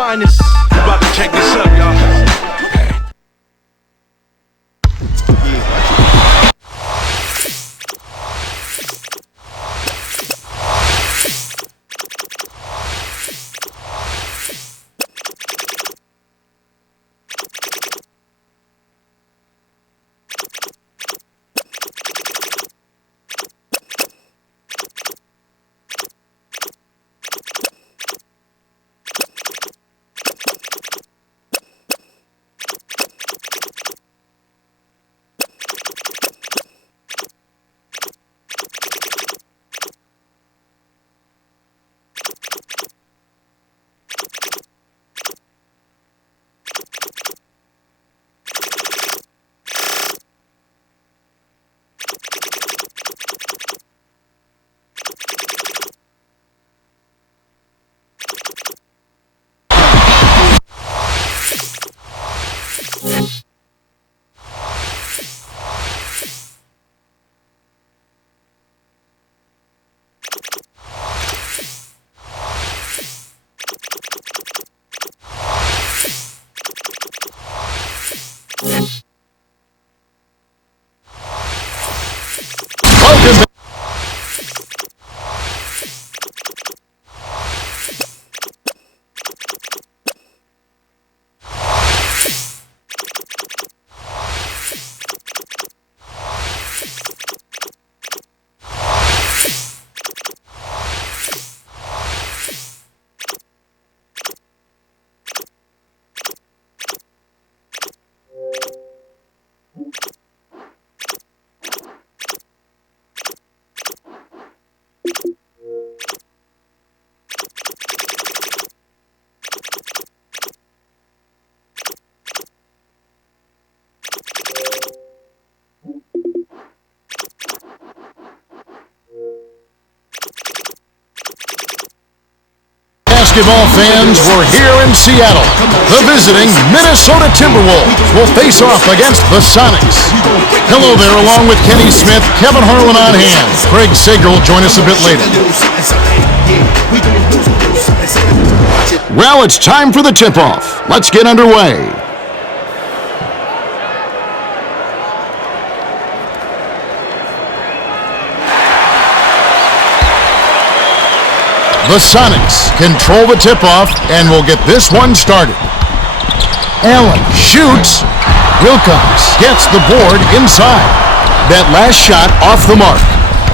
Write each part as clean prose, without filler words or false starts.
finest. We about to check this up, y'all. Basketball fans, we're here in Seattle. The visiting Minnesota Timberwolves will face off against the Sonics. Hello there, along with Kenny Smith, Kevin Harlan on hand. Craig Sager will join us a bit later. Well, it's time for the tip-off. Let's get underway. The Sonics control the tip-off and will get this one started. Allen shoots. Wilkins gets the board inside. That last shot off the mark.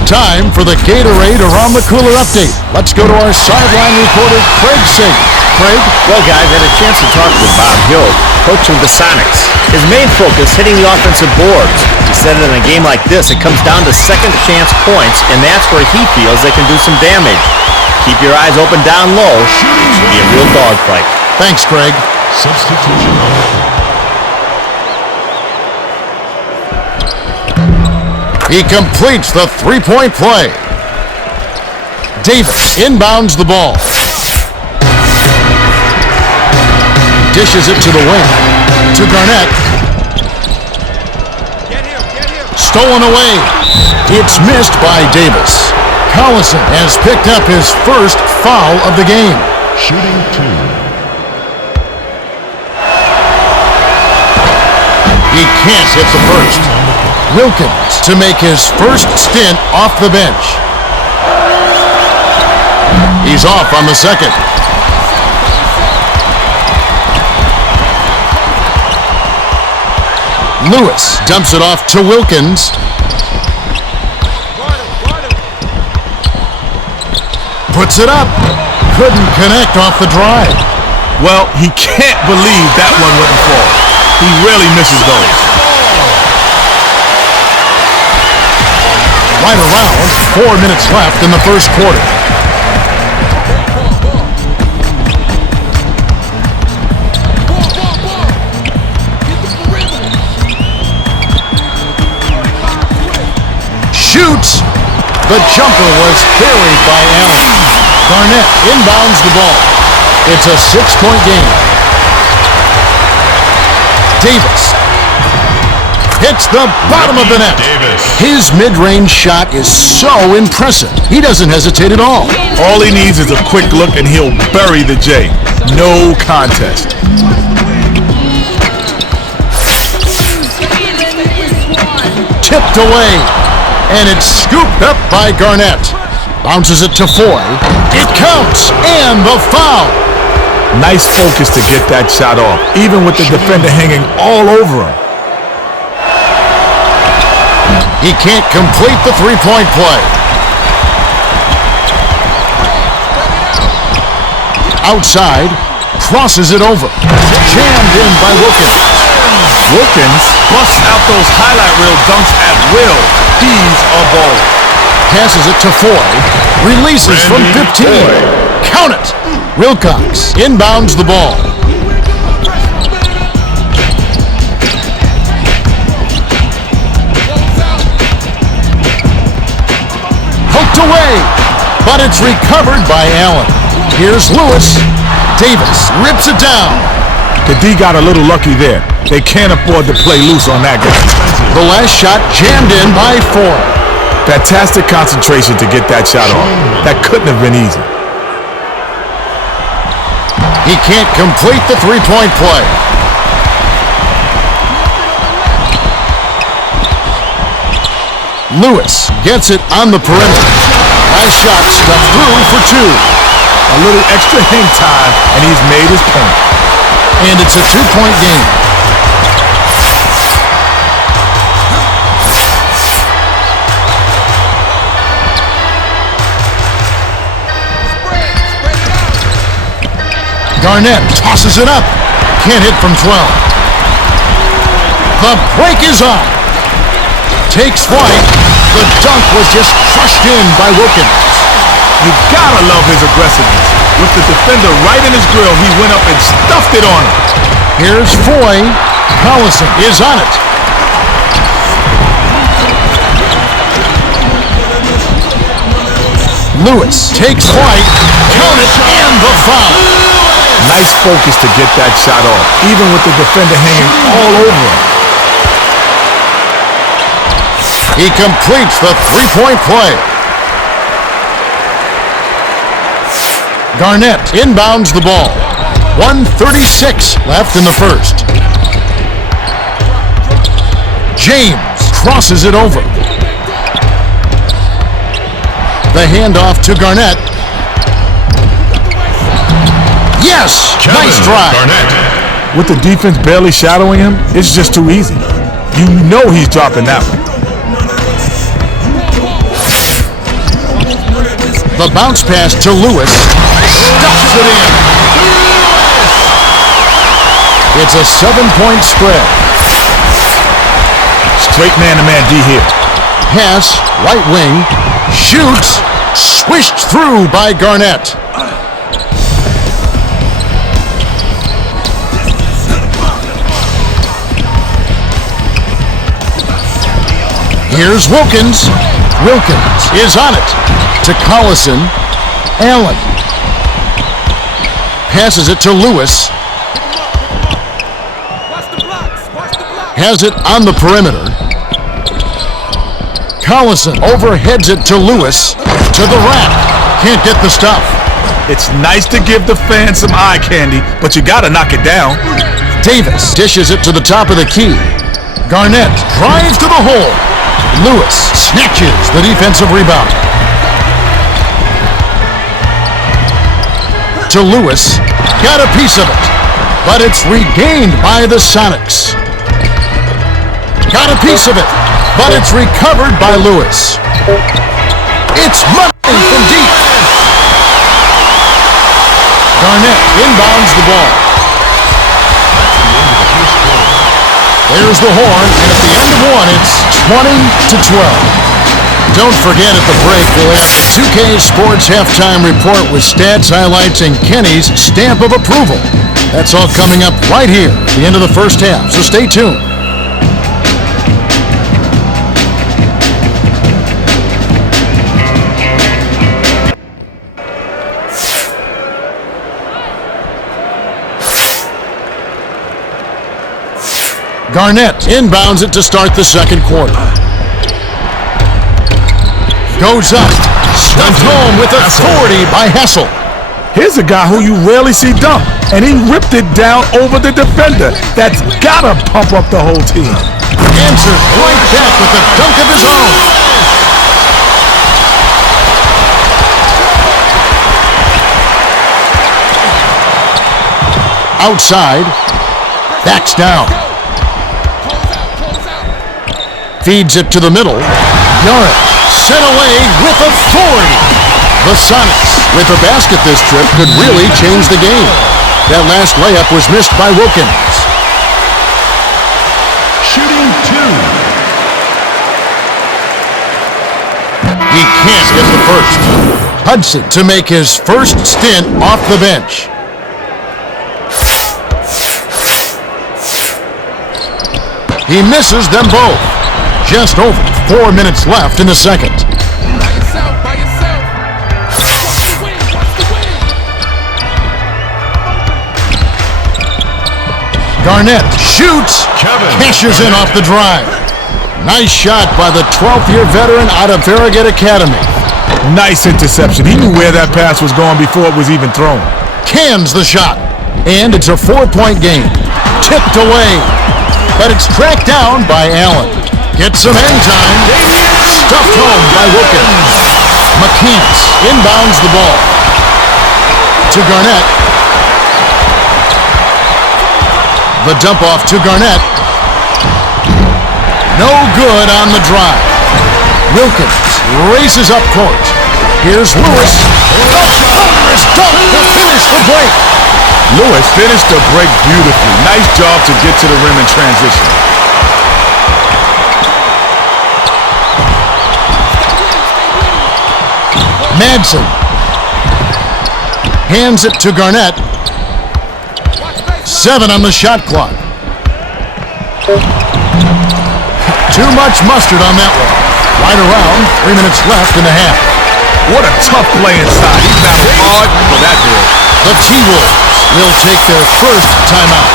Time for the Gatorade Around the Cooler update. Let's go to our sideline reporter, Craig Sager. Craig? Well, guys, I had a chance to talk with Bob Hill, coach of the Sonics. His main focus, hitting the offensive boards. He said in a game like this, it comes down to second chance points, and that's where he feels they can do some damage. Keep your eyes open down low. It should be a real dogfight. Thanks, Craig. Substitution on the field. He completes the three-point play. Davis inbounds the ball. Dishes it to the wing. To Garnett. Stolen away. It's missed by Davis. Collison has picked up his first foul of the game. Shooting 2. He can't hit the first. Wilkins to make his first stint off the bench. He's off on the second. Lewis dumps it off to Wilkins. Puts it up. Couldn't connect off the drive. Well, he can't believe that one wouldn't fall. He really misses those. Right around 4 minutes left in the first quarter. Shoots. The jumper was carried by Allen. Garnett inbounds the ball. It's a 6-point game. Davis hits the bottom of the net. His mid-range shot is so impressive. He doesn't hesitate at all. All he needs is a quick look and he'll bury the J. No contest. Tipped away, and it's scooped up by Garnett. Bounces it to Foy. It counts, and the foul. Nice focus to get that shot off, even with the defender hanging all over him. He can't complete the three-point play. Outside, crosses it over. Jammed in by Wilkins. Wilkins busts out those highlight reel dunks at will. He's a baller. Passes it to Foy. Releases from 15. Count it. Wilcox inbounds the ball. Poked away, but it's recovered by Allen. Here's Lewis. Davis rips it down. The D got a little lucky there. They can't afford to play loose on that guy. The last shot jammed in by Foy. Fantastic concentration to get that shot off. That couldn't have been easy. He can't complete the three-point play. Lewis gets it on the perimeter. Last shot stuffed through for two. A little extra hang time, and he's made his point. And it's a two-point game. Garnett tosses it up. Can't hit from 12. The break is on. Takes flight. The dunk was just crushed in by Wilkins. You gotta love his aggressiveness. With the defender right in his grill, he went up and stuffed it on him. Here's Foy. Collison is on it. Lewis takes flight. Count it, and the foul. Nice focus to get that shot off, even with the defender hanging all over him. He completes the three-point play. Garnett inbounds the ball. 1:36 left in the first. James crosses it over. The handoff to Garnett. Yes! Nice drive. With the defense barely shadowing him, it's just too easy. You know he's dropping that one. The bounce pass to Lewis. Stuffs it in. It's a 7-point spread. Straight man-to-man D here. Pass, right wing, shoots, swished through by Garnett. Here's Wilkins. Wilkins is on it. To Collison. Allen. Passes it to Lewis. Has it on the perimeter. Collison overheads it to Lewis. To the rack. Can't get the stuff. It's nice to give the fans some eye candy, but you gotta knock it down. Davis dishes it to the top of the key. Garnett drives to the hole. Lewis snatches the defensive rebound. To Lewis. Got a piece of it. But it's regained by the Sonics. Got a piece of it. But it's recovered by Lewis. It's money from deep. Garnett inbounds the ball. There's the horn, and at the end of one, it's 20-12. Don't forget at the break, we'll have 2K Sports Halftime Report with stats, highlights, and Kenny's stamp of approval. That's all coming up right here at the end of the first half, so stay tuned. Garnett inbounds it to start the second quarter. Goes up, Stuffed home with authority by Hessel. Here's a guy who you rarely see dunk, and he ripped it down over the defender. That's gotta pump up the whole team. Answers right back with a dunk of his own. Outside, backs down. Feeds it to the middle. Yarich sent away with authority. The Sonics, with a basket this trip, could really change the game. That last layup was missed by Wilkins. Shooting 2. He can't get the first. Hudson to make his first stint off the bench. He misses them both. Just over 4 minutes left in the second. Garnett shoots, cashes in off the drive. Nice shot by the 12th-year veteran out of Farragut Academy. Nice interception. He knew where that pass was going before it was even thrown. Cans the shot, and it's a 4-point game. Tipped away, but it's tracked down by Allen. Gets some end time. Stuffed home by Wilkins. McCants inbounds the ball to Garnett. The dump off to Garnett. No good on the drive. Wilkins races up court. Here's Lewis. Thunderous dunk to finish the break. Lewis finished the break beautifully. Nice job to get to the rim in transition. Madsen hands it to Garnett. 7 on the shot clock. Too much mustard on that one. Right around 3 minutes left in the half. What a tough play inside. He battled hard for that deal. The T-Wolves will take their first timeout.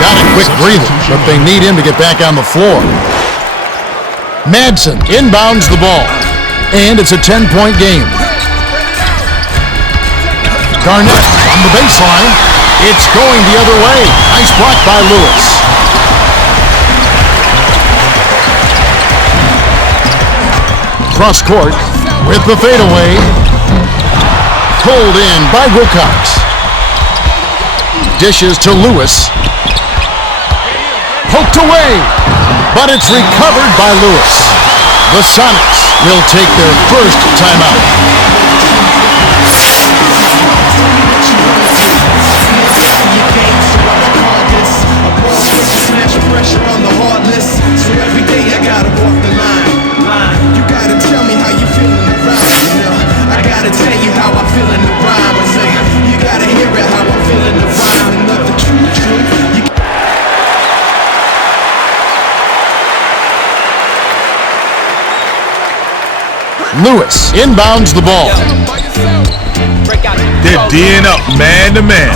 Got a quick breather, but they need him to get back on the floor. Madsen inbounds the ball, and it's a 10-point game. Garnett on the baseline. It's going the other way. Nice block by Lewis. Cross court with the fadeaway. Pulled in by Wilcox. Dishes to Lewis. Poked away, but it's recovered by Lewis. The Sonics will take their first timeout. Pressure on the hard list, so every day I gotta walk the line. You gotta tell me how you feel in the rhyme, you know. I gotta tell you how I feel in the rhyme. I say, you gotta hear it how I feel in the rhyme. And love the truth. Lewis inbounds the ball. They're D'ing up man to man.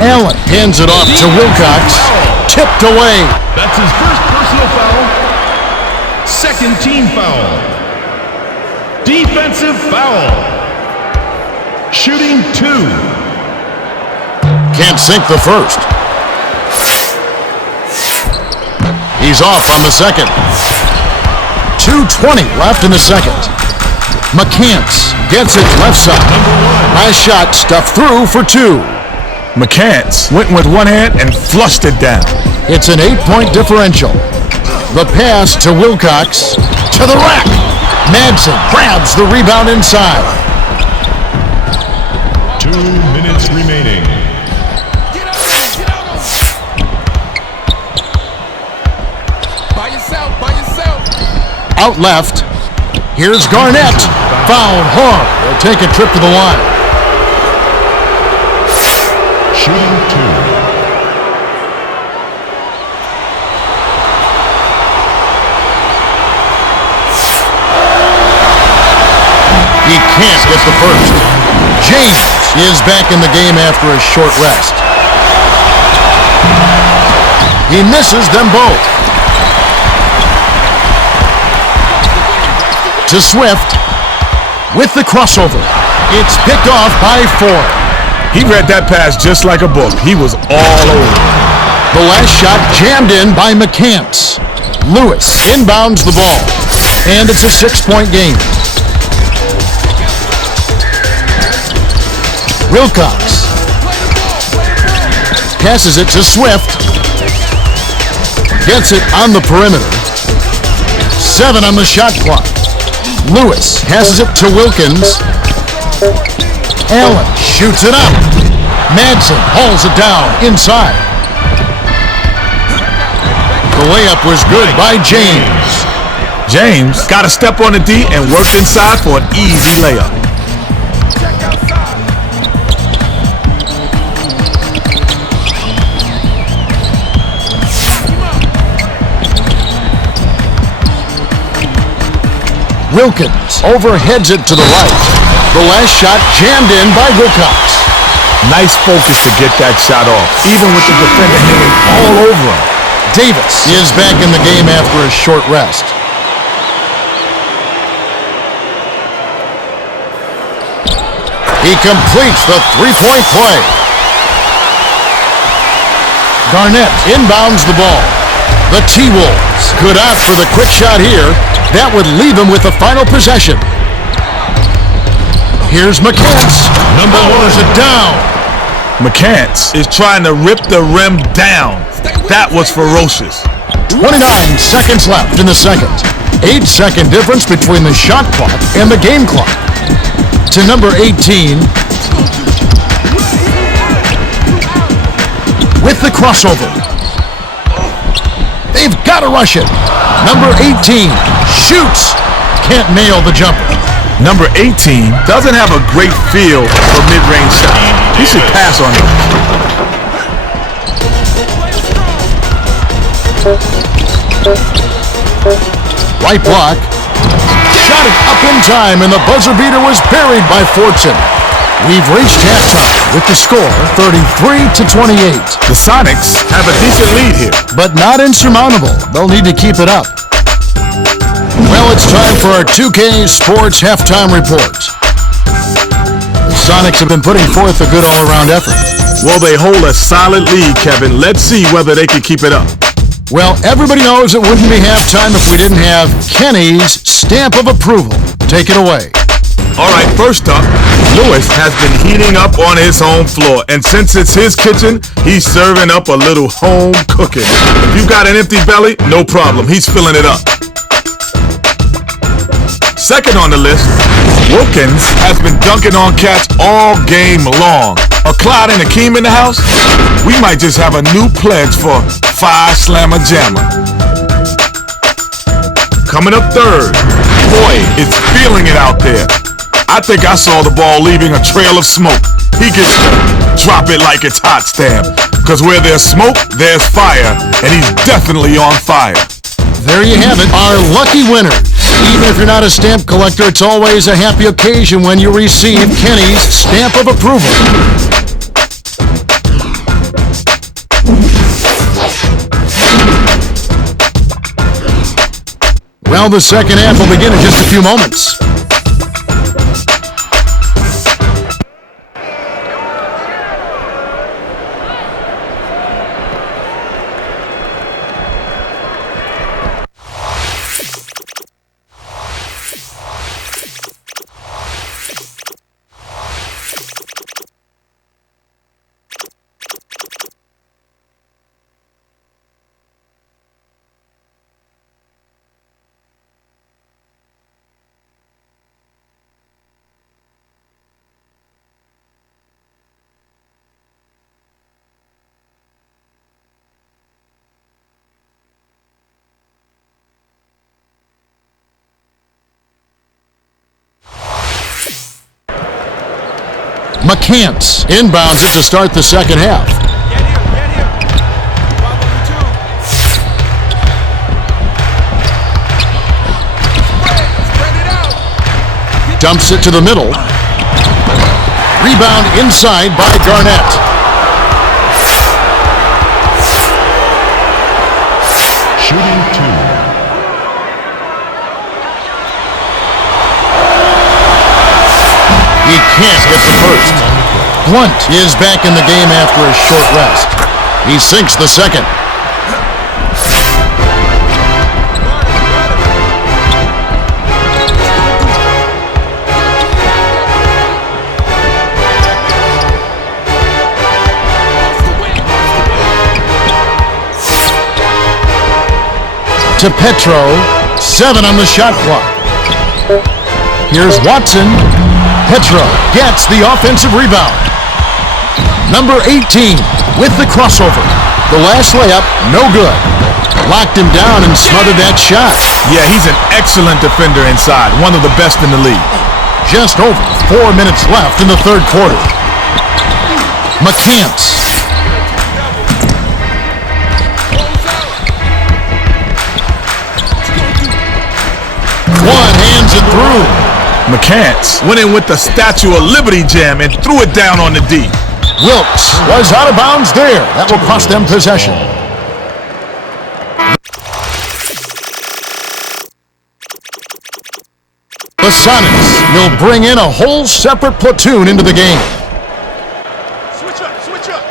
Allen hands it off to Wilcox. Tipped away. That's his first personal foul. Second team foul. Defensive foul. Shooting 2. Can't sink the first. He's off on the second. 2:20 left in the second. McCants gets it left side. Nice shot stuffed through for 2. McCants went with one hand and flushed it down. It's an 8-point differential. The pass to Wilcox. To the rack. Madsen grabs the rebound inside. 2 minutes remaining. By yourself. Out left. Here's Garnett. Fouled hard. They'll take a trip to the line. Shooting 2. He can't get the first. James is back in the game after a short rest. He misses them both. To Swift with the crossover. It's picked off by Ford. He read that pass just like a book. He was all over. The last shot jammed in by McCants. Lewis inbounds the ball. And it's a 6-point game. Wilcox passes it to Swift. Gets it on the perimeter. 7 on the shot clock. Lewis passes it to Wilkins. Allen shoots it up. Madsen hauls it down inside. The layup was good by James. James got to step on the D and worked inside for an easy layup. Wilkins overheads it to the right. The last shot jammed in by Wilcox. Nice focus to get that shot off, even with the defender hitting all over him. Davis is back in the game after a short rest. He completes the three-point play. Garnett inbounds the ball. The T-Wolves could opt for the quick shot here. That would leave him with the final possession. Here's McCants. Powers it down. McCants is trying to rip the rim down. That was ferocious. 29 seconds left in the second. 8-second difference between the shot clock and the game clock. To number 18. With the crossover. They've got to rush it. Number 18 shoots. Can't nail the jumper. Number 18 doesn't have a great feel for mid-range shots. He should pass on it. Right block. Shot it up in time, and the buzzer beater was buried by Fortson. We've reached halftime with the score 33-28. The Sonics have a decent lead here, but not insurmountable. They'll need to keep it up. Well, it's time for our 2K Sports Halftime Report. The Sonics have been putting forth a good all-around effort. well, they hold a solid lead, Kevin. Let's see whether they can keep it up. Well, everybody knows it wouldn't be halftime if we didn't have Kenny's stamp of approval. Take it away. All right, first up, Lewis has been heating up on his home floor, and since it's his kitchen, he's serving up a little home cooking. If you've got an empty belly, no problem. He's filling it up. Second on the list, Wilkins has been dunking on cats all game long. A Clyde and Akeem in the house? We might just have a new pledge for Five Slammer Jammer. Coming up third, boy, it's feeling it out there. I think I saw the ball leaving a trail of smoke. He gets to drop it like it's hot stamp. Cause where there's smoke, there's fire. And he's definitely on fire. There you have it, our lucky winners. Even if you're not a stamp collector, it's always a happy occasion when you receive Kenny's stamp of approval. Well, the second half will begin in just a few moments. McCants inbounds it to start the second half. Dumps it to the middle. Rebound inside by Garnett. Shooting 2. He can't get the first. Blunt is back in the game after a short rest. He sinks the second. To Petro, 7 on the shot clock. Here's Watson. Petro gets the offensive rebound. Number 18 with the crossover. The last layup, no good. Locked him down and smothered that shot. Yeah, he's an excellent defender inside, one of the best in the league. Just over 4 minutes left in the third quarter. McCants. One hands it through. McCants went in with the Statue of Liberty jam and threw it down on the D. Wilkes was out of bounds there. That will cost them possession. The Sonics will bring in a whole separate platoon into the game. Switch up, switch up.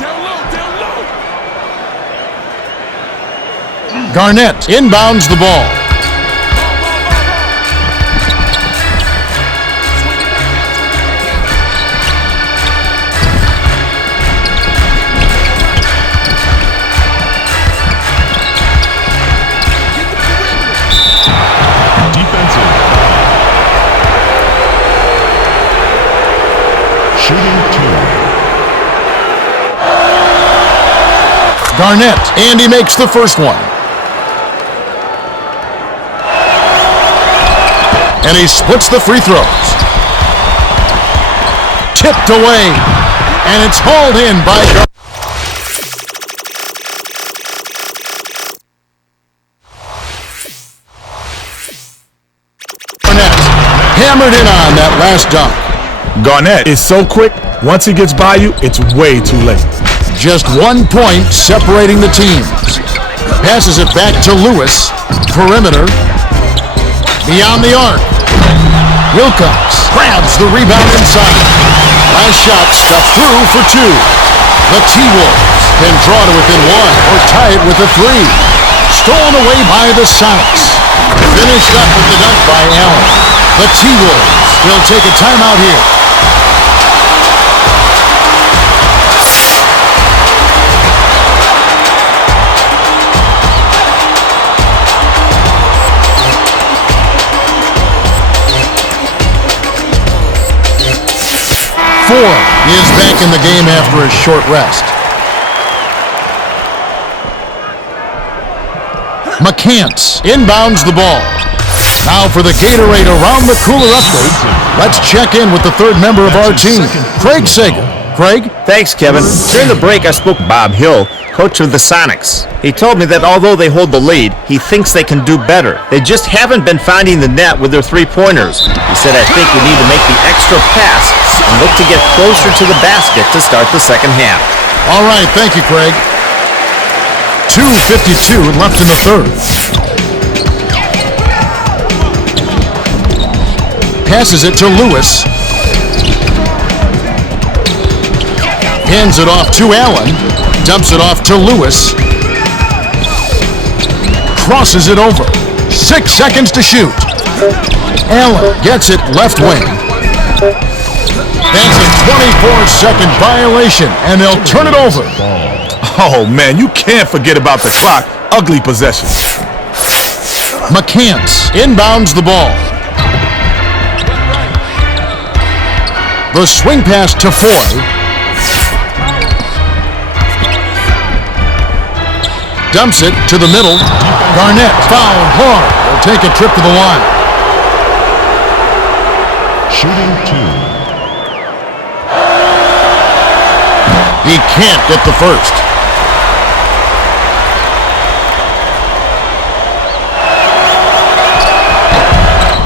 Down low, down low. Garnett inbounds the ball. Defensive. Shooting 2. Garnett, and he makes the first one. And he splits the free throws. Tipped away, and it's hauled in by Garnett. Hammered in on that last dunk. Garnett is so quick, once he gets by you, it's way too late. Just 1 point separating the teams. Passes it back to Lewis. Perimeter. Beyond the arc. Wilcox grabs the rebound inside. Last shot stuffed through for 2. The T-Wolves can draw to within 1 or tie it with a 3. Stolen away by the Sonics. Finished up with the dunk by Allen. The T-Wolves will take a timeout here. Ford is back in the game after a short rest. McCants inbounds the ball. Now for the Gatorade Around the Cooler update. Let's check in with the third member of our team, Craig Sager. Craig? Thanks, Kevin. During the break, I spoke to Bob Hill, coach of the Sonics. He told me that although they hold the lead, he thinks they can do better. They just haven't been finding the net with their three-pointers. He said, I think we need to make the extra pass and look to get closer to the basket to start the second half. All right, thank you, Craig. 2:52 left in the third. Passes it to Lewis. Hands it off to Allen. Dumps it off to Lewis. Crosses it over. 6 seconds to shoot. Allen gets it left wing. That's a 24-second violation, and they'll turn it over. Oh, man, you can't forget about the clock. Ugly possession. McCants inbounds the ball. The swing pass to Foy. Dumps it to the middle. Garnett fouled hard. Will take a trip to the line. Shooting 2. He can't get the first.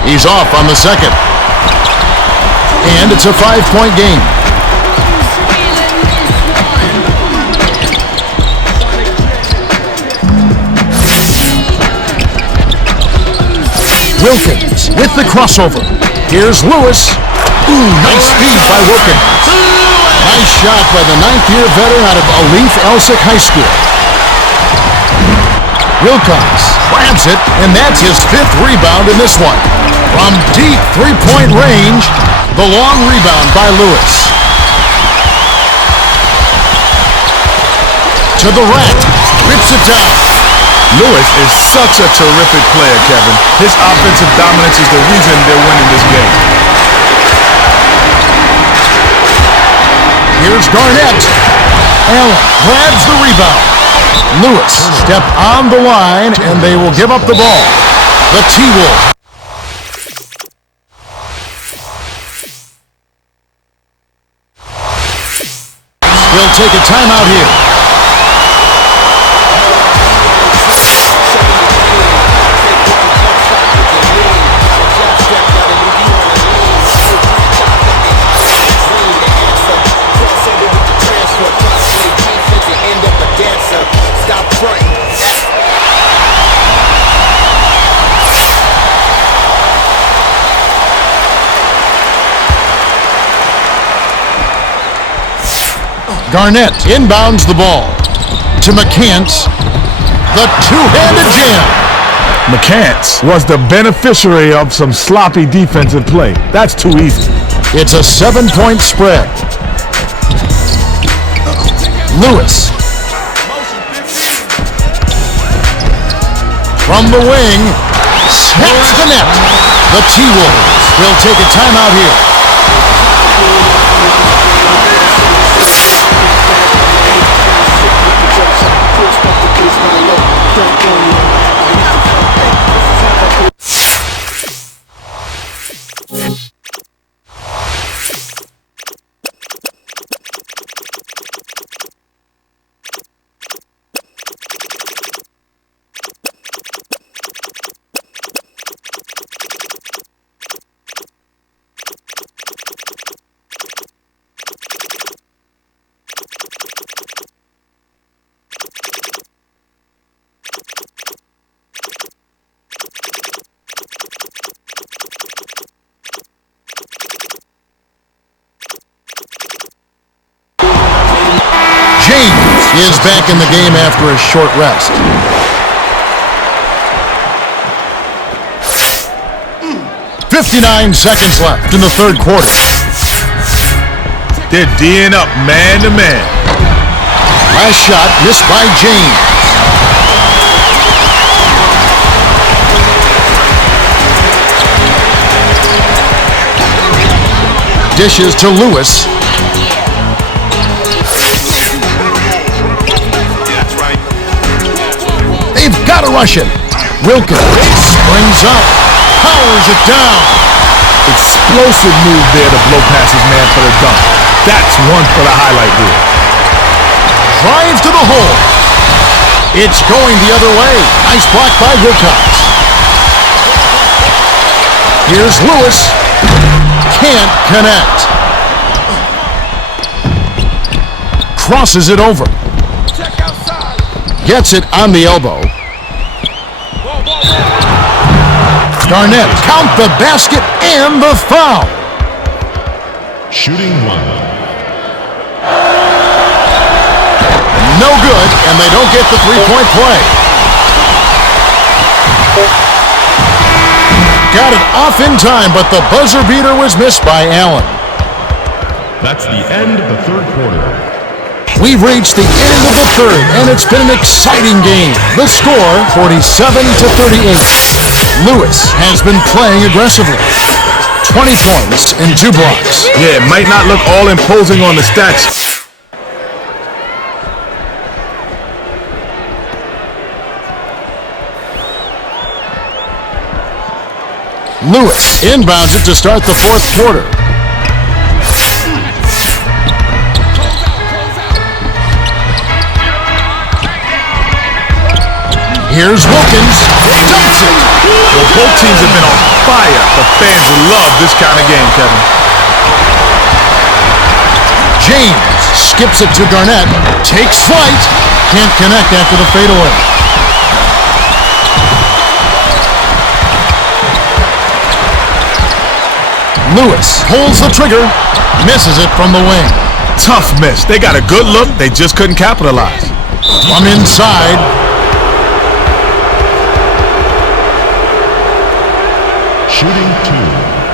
He's off on the second. And it's a 5-point game. Wilkins with the crossover. Here's Lewis. Ooh, nice speed by Wilkins. Nice shot by the 9th-year veteran out of Alif Elsik High School. Wilkins grabs it, and that's his 5th rebound in this one. From deep three-point range, the long rebound by Lewis. To the rack, rips it down. Lewis is such a terrific player, Kevin. His offensive dominance is the reason they're winning this game. Here's Garnett. Allen grabs the rebound. Lewis step on the line, and they will give up the ball. The T-Wolves. We'll take a timeout here. Garnett inbounds the ball to McCants. The two-handed jam. McCants was the beneficiary of some sloppy defensive play. That's too easy. It's a 7-point spread. Lewis. From the wing, snaps the net. The T-Wolves will take a timeout here. James is back in the game after a short rest. "59 seconds left in the third quarter. They're D'ing up man to man. Last shot missed by James. Dishes to Lewis. They've got to rush it. Wilkins springs up, powers it down. Explosive move there to blow past his man for the dunk. That's one for the highlight reel. Drives to the hole. It's going the other way. Nice block by Wilcox. Here's Lewis. Can't connect. Crosses it over. Gets it on the elbow. Garnett, count the basket and the foul. Shooting 1. No good, and they don't get the three-point play. Got it off in time, but the buzzer beater was missed by Allen. That's the end of the third quarter. We've reached the end of the third, and it's been an exciting game. The score, 47-38. Lewis has been playing aggressively. 20 points and 2 blocks. Yeah, it might not look all imposing on the stats. Lewis inbounds it to start the fourth quarter. Here's Wilkins. Dumps it. Well, both teams have been on fire. The fans love this kind of game, Kevin. James skips it to Garnett. Takes flight. Can't connect after the fadeaway. Lewis pulls the trigger. Misses it from the wing. Tough miss. They got a good look. They just couldn't capitalize. From inside. Shooting 2.